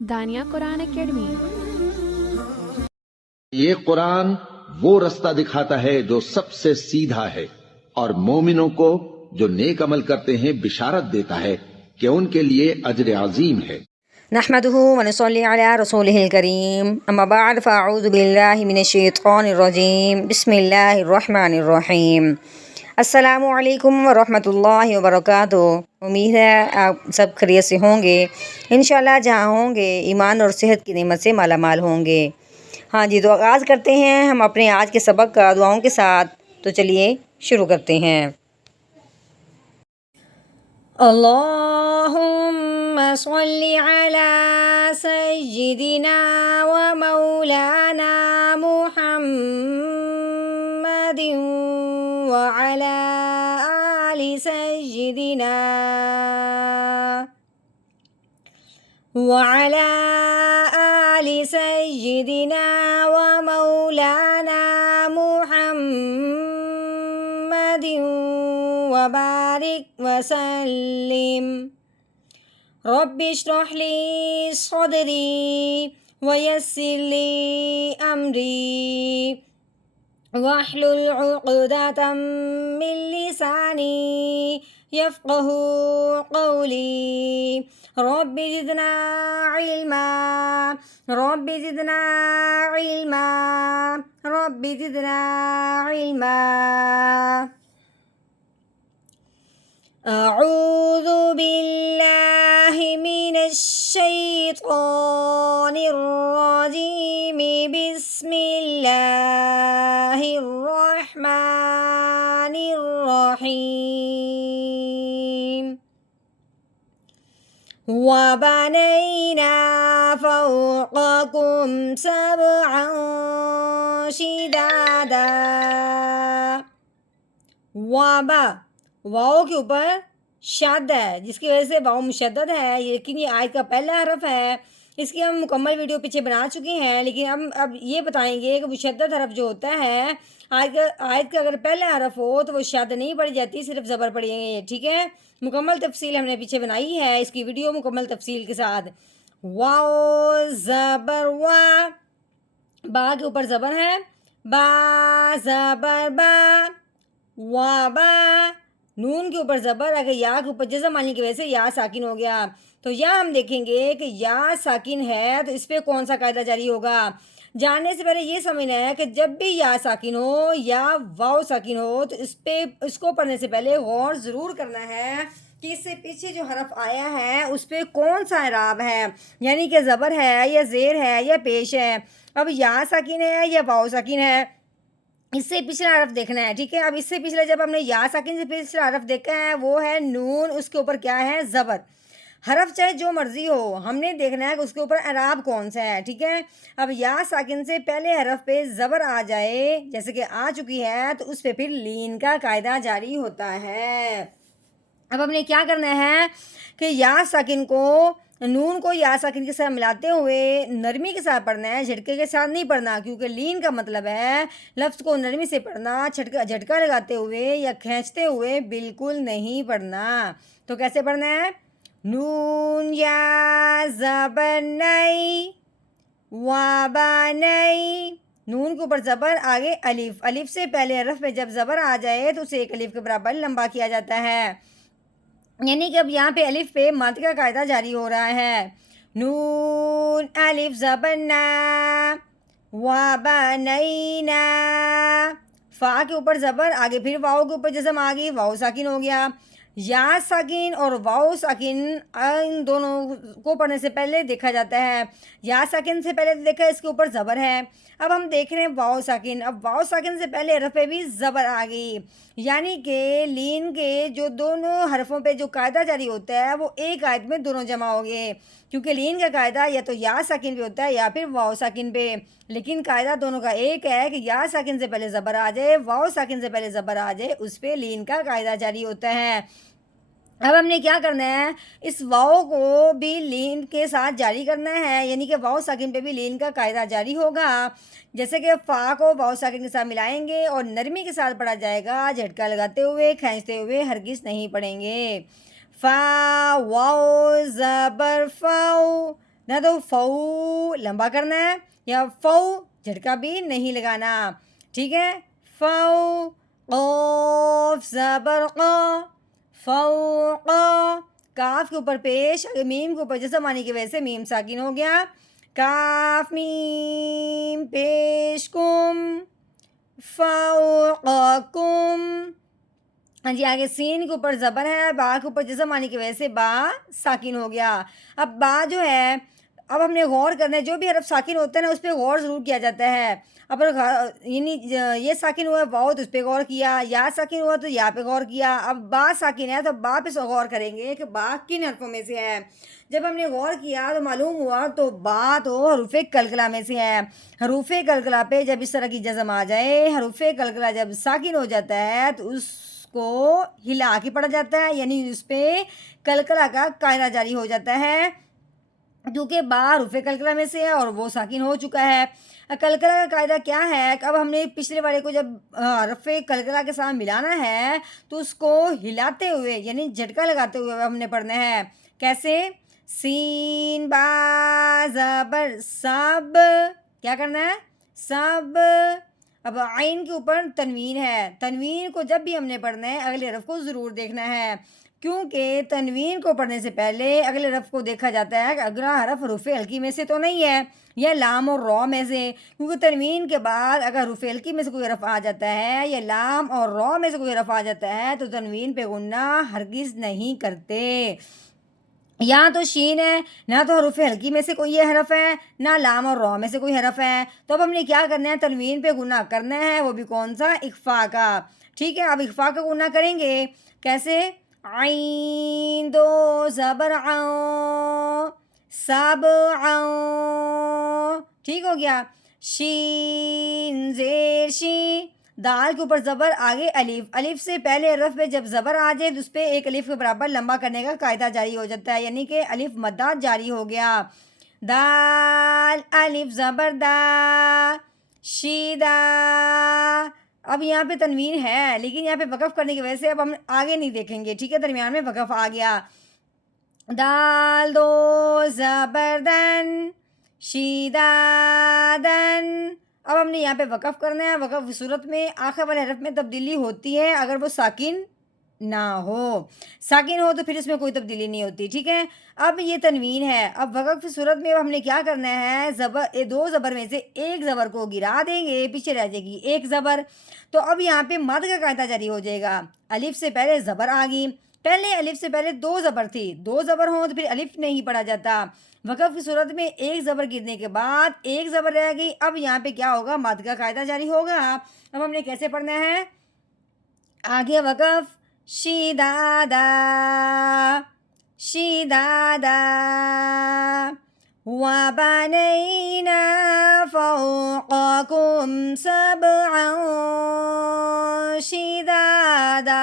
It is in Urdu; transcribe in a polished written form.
دانیہ قرآن اکیڈمی۔ یہ قرآن وہ رستہ دکھاتا ہے جو سب سے سیدھا ہے، اور مومنوں کو جو نیک عمل کرتے ہیں بشارت دیتا ہے کہ ان کے لیے اجر عظیم ہے۔ نحمده ونصلي على رسوله الكريم، اما بعد فاعوذ بالله من الشیطان الرجیم، بسم اللہ الرحمن الرحیم۔ السلام علیکم ورحمۃ اللہ وبرکاتہ۔ امید ہے آپ سب خیریت سے ہوں گے، انشاءاللہ جہاں ہوں گے ایمان اور صحت کی نعمت سے مالا مال ہوں گے۔ ہاں جی، تو آغاز کرتے ہیں ہم اپنے آج کے سبق کا دعاؤں کے ساتھ۔ تو چلیے شروع کرتے ہیں۔ اللہم صلی علی سیدنا و مولانا محمد وعلی آل سیدنا وعلی آل سیدنا و مولانا محمد وبارک وسلم۔ رب اشرح لی صدری ویسر لی امری واحلل عقدۃ من لسانی یفقہوا قولی۔ رب زدنا علما رب زدنا علما رب زدنا علما۔ اعوذ باللہ من الشیطان الرجیم، بسم اللہ الرحمن الرحیم۔ وَبَنَيْنَا فَوْقَكُمْ سَبْعًا شِدَادًا۔ وَبَا واؤ کے اوپر شد ہے، جس کی وجہ سے واؤ مشدد ہے، لیکن یہ آیت کا پہلا حرف ہے۔ اس کی ہم مکمل ویڈیو پیچھے بنا چکے ہیں، لیکن ہم اب یہ بتائیں گے کہ مشدد حرف جو ہوتا ہے آیت کا اگر پہلا حرف ہو تو وہ شد نہیں پڑی جاتی، صرف زبر پڑی گئی ہے، ٹھیک ہے۔ مکمل تفصیل ہم نے پیچھے بنائی ہے اس کی ویڈیو مکمل تفصیل کے ساتھ۔ واؤ زبر وا، با کے اوپر زبر ہے، با زبر با، وا با۔ نون کے اوپر زبر، اگر یا کے اوپر جزم آنے کی وجہ سے یا ساکن ہو گیا، تو یا ہم دیکھیں گے کہ یا ساکن ہے تو اس پہ کون سا قاعدہ جاری ہوگا۔ جاننے سے پہلے یہ سمجھنا ہے کہ جب بھی یا ساکن ہو یا واؤ ساکن ہو تو اس کو پڑھنے سے پہلے غور ضرور کرنا ہے کہ اس سے پیچھے جو حرف آیا ہے اس پہ کون سا اعراب ہے، یعنی کہ زبر ہے یا زیر ہے یا پیش ہے۔ اب یا ساکن ہے یا واؤ ساکن ہے، اس سے پچھلا حرف دیکھنا ہے، ٹھیک ہے۔ اب اس سے پچھلا جب ہم نے یا ساکن سے پچھلا حرف دیکھا ہے وہ ہے نون، اس کے اوپر کیا ہے؟ زبر۔ حرف چاہے جو مرضی ہو، ہم نے دیکھنا ہے کہ اس کے اوپر اعراب کون سا ہے، ٹھیک ہے۔ اب یا ساکن سے پہلے حرف پہ زبر آ جائے، جیسے کہ آ چکی ہے، تو اس پہ پھر لین کا قاعدہ جاری ہوتا ہے۔ اب ہم نے کیا کرنا ہے کہ یا ساکن کو، نون کو یا ساکن کے ساتھ ملاتے ہوئے نرمی کے ساتھ پڑھنا ہے، جھٹکے کے ساتھ نہیں پڑھنا، کیونکہ لین کا مطلب ہے لفظ کو نرمی سے پڑھنا، جھٹکا لگاتے ہوئے یا کھینچتے ہوئے بالکل نہیں پڑھنا۔ تو کیسے پڑھنا ہے؟ نون یا زبر نئی وَبَنَيْ، نون کے اوپر زبر، آگے الف، الف سے پہلے حرف میں جب زبر آ جائے تو اسے ایک الف کے برابر لمبا کیا جاتا ہے، یعنی کہ اب یہاں پہ الف پہ مد کا قاعدہ جاری ہو رہا ہے۔ نون الف زبر نا وَبَنَيْنَا، فا کے اوپر زبر، آگے پھر واؤ کے اوپر جزم آ گئی، واؤ ساکن ہو گیا۔ یا ساکن اور واؤ ساکن ان دونوں کو پڑھنے سے پہلے دیکھا جاتا ہے، یا ساکن سے پہلے دیکھا اس کے اوپر زبر ہے۔ اب ہم دیکھ رہے ہیں واؤ ساکن، اب واؤ ساکن سے پہلے حرف پہ بھی زبر آ گئی، یعنی کہ لین کے جو دونوں حرفوں پہ جو قاعدہ جاری ہوتا ہے وہ ایک آیت میں دونوں جمع ہو گئے، کیونکہ لین کا قاعدہ یا تو یا ساکن پہ ہوتا ہے یا پھر واؤ ساکن پہ، لیکن قاعدہ دونوں کا ایک ہے کہ یا ساکن سے پہلے زبر آ جائے، واؤ ساکن سے پہلے زبر آ جائے، اس پہ لین کا قاعدہ جاری ہوتا ہے۔ اب ہم نے کیا کرنا ہے، اس واؤ کو بھی لین کے ساتھ جاری کرنا ہے، یعنی کہ واؤ ساکن پہ بھی لین کا قاعدہ جاری ہوگا۔ جیسے کہ فا کو واؤ ساکن کے ساتھ ملائیں گے اور نرمی کے ساتھ پڑھا جائے گا، جھٹکا لگاتے ہوئے کھینچتے ہوئے ہرگز نہیں پڑھیں گے۔ فا واؤ زبر فاؤ، نہ تو فو لمبا کرنا ہے یا فو جھٹکا بھی نہیں لگانا، ٹھیک ہے۔ فو قوف زبر قا، فوق، کاف کے اوپر پیش، میم کے اوپر جسم آنے کی وجہ سے میم ساکن ہو گیا۔ کاف میم پیش کم، فوقکم۔ ہاں جی، آگے سین کے اوپر زبر ہے، با کے اوپر جسم آنے کی وجہ سے با ساکن ہو گیا۔ اب با جو ہے، اب ہم نے غور کرنا ہے، جو بھی حرف ساکن ہوتا ہے نا اس پہ غور ضرور کیا جاتا ہے۔ اب یعنی یہ ساکن ہوا ہے واؤ تو اس پہ غور کیا، یا ساکن ہوا تو یا پہ غور کیا۔ اب با ساکن ہے تو با پہ غور کریں گے کہ با کن حرفوں میں سے ہے۔ جب ہم نے غور کیا تو معلوم ہوا تو با تو حروف کلکلا میں سے ہے۔ حروف کلکلا پہ جب اس طرح کی جزم آ جائے، حروف کلکلا جب ساکن ہو جاتا ہے تو اس کو ہلا کے پڑھا جاتا ہے، یعنی اس پہ کلکلا کا قاعدہ جاری ہو جاتا ہے، کیونکہ با حروف کلکلا میں سے ہے اور وہ ساکن ہو چکا ہے۔ کلکلا کا قاعدہ کیا ہے کہ اب ہم نے پچھلے والے کو جب حرف کلکلا کے ساتھ ملانا ہے تو اس کو ہلاتے ہوئے یعنی جھٹکا لگاتے ہوئے ہم نے پڑھنا ہے۔ کیسے؟ سین با زبر سب، کیا کرنا ہے؟ سب۔ اب عین کے اوپر تنوین ہے، تنوین کو جب بھی ہم نے پڑھنا ہے اگلے حرف کو ضرور دیکھنا ہے، کیونکہ تنوین کو پڑھنے سے پہلے اگلے حرف کو دیکھا جاتا ہے کہ اگلا حرف حروف ہلکی میں سے تو نہیں ہے یا لام اور را میں سے، کیونکہ تنوین کے بعد اگر حروف ہلکی میں سے کوئی حرف آ جاتا ہے یا لام اور را میں سے کوئی حرف آ جاتا ہے تو تنوین پہ غنہ ہرگز نہیں کرتے۔ یا تو شین ہے، نہ تو حروف ہلکی میں سے کوئی یہ حرف ہے، نہ لام اور را میں سے کوئی حرف ہے، تو اب ہم نے کیا کرنا ہے، تنوین پہ غنہ کرنا ہے، وہ بھی کون سا؟ اخفا کا، ٹھیک ہے۔ اب اخفا کا غنہ کریں گے کیسے؟ عین دو زبر عو، سب عو، ٹھیک ہو گیا۔ شین زیر شی، دال کے اوپر زبر، آگے الف، الف سے پہلے حرف پہ جب زبر آ جائے تو اس پہ ایک الف کے برابر لمبا کرنے کا قاعدہ جاری ہو جاتا ہے، یعنی کہ الف مدہ جاری ہو گیا۔ دال الف زبر دا، شیدہ۔ اب یہاں پہ تنوین ہے لیکن یہاں پہ وقف کرنے کی وجہ سے اب ہم آگے نہیں دیکھیں گے، ٹھیک ہے، درمیان میں وقف آ گیا۔ دال دو زبر دن، شیدہ دن۔ اب ہم نے یہاں پہ وقف کرنا ہے، وقف کی صورت میں آخر والے حرف میں تبدیلی ہوتی ہے اگر وہ ساکن نہ ہو، ساکن ہو تو پھر اس میں کوئی تبدیلی نہیں ہوتی، ٹھیک ہے۔ اب یہ تنوین ہے، اب وقف کی صورت میں ہم نے کیا کرنا ہے، زبر دو زبر میں سے ایک زبر کو گرا دیں گے، پیچھے رہ جائے گی ایک زبر، تو اب یہاں پہ مد کا قاعدہ جاری ہو جائے گا۔ الف سے پہلے زبر آ گئی، پہلے الف سے پہلے دو زبر تھی، دو زبر ہوں تو پھر الف نہیں پڑھا جاتا، وقف کی صورت میں ایک زبر گرنے کے بعد ایک زبر رہ گئی، اب یہاں پہ کیا ہوگا، مد کا قاعدہ جاری ہوگا۔ اب ہم نے کیسے پڑھنا ہے، آگے وقف، شیدادا شیدادا، وَبَنَيْنَا فَوْقَكُمْ سَبْعًا شِدَادًا۔